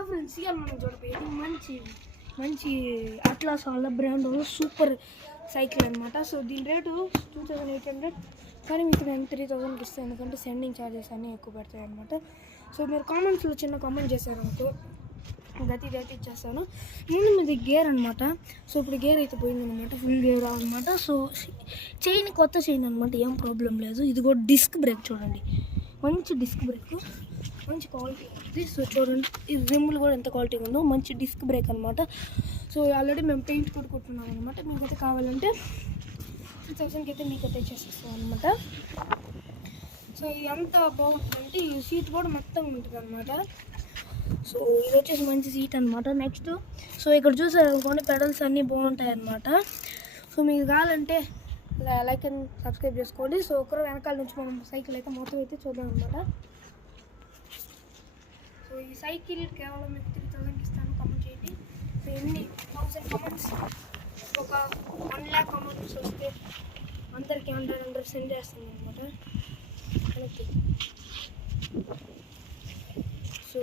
Hello friends, ఇవాళ మనం చూడబోయేది మంచి అట్లాస్ వాళ్ళ బ్రాండ్ సూపర్ సైకిల్ అనమాట. సో దీని రేటు 2800, కానీ మీకు నేను 3000కి ఇస్తాను, ఎందుకంటే సెండింగ్ ఛార్జెస్ అన్నీ ఎక్కువ పడతాయి అనమాట. సో మీరు కామెంట్స్లో చిన్న కామెంట్ చేశారు అనుకో, గతి ఇచ్చేస్తాను. ముందు మీది గేర్ అనమాట. సో ఇప్పుడు గేర్ అయితే పోయిందనమాట, ఫుల్ గేర్ అనమాట. సో చైన్ కొత్త చైన్ అనమాట, ఏం ప్రాబ్లం లేదు. ఇది కూడా డిస్క్ బ్రేక్ చూడండి, మంచి డిస్క్ బ్రేక్, మంచి క్వాలిటీ ఉంది. సో చూడండి, ఈ రిమ్లు కూడా ఎంత క్వాలిటీగా ఉందో, మంచి డిస్క్ బ్రేక్ అనమాట. సో ఆల్రెడీ మేము పెయింట్ కూడా కొట్టుకున్నాం అనమాట. మీకైతే కావాలంటే 3000కి అయితే మీకైతే ఇచ్చేస్తాం అనమాట. సో ఇది ఎంత బాగుంటుందంటే, ఈ సీట్ కూడా మెత్తగా ఉంటుంది అనమాట. సో ఇది వచ్చేసి మంచి సీట్ అనమాట. నెక్స్ట్ సో ఇక్కడ చూసారు అనుకోండి, పెడల్స్ అన్నీ బాగుంటాయి అనమాట. సో మీకు కావాలంటే లైక్ అండ్ సబ్స్క్రైబ్ చేసుకోండి. సో ఒకరు వెనకాల నుంచి మనం సైకిల్ అయితే మొత్తం అయితే చూద్దాం అనమాట. సో ఈ సైకిల్ కేవలం మీకు 3000కి ఇస్తాను, కామెంట్ చేయండి. సో ఎన్ని 1000 కామెంట్స్, ఒక 1 lakh కామెంట్స్ వస్తే అందరికీ 100 సెండ్ చేస్తాను అనమాట. సో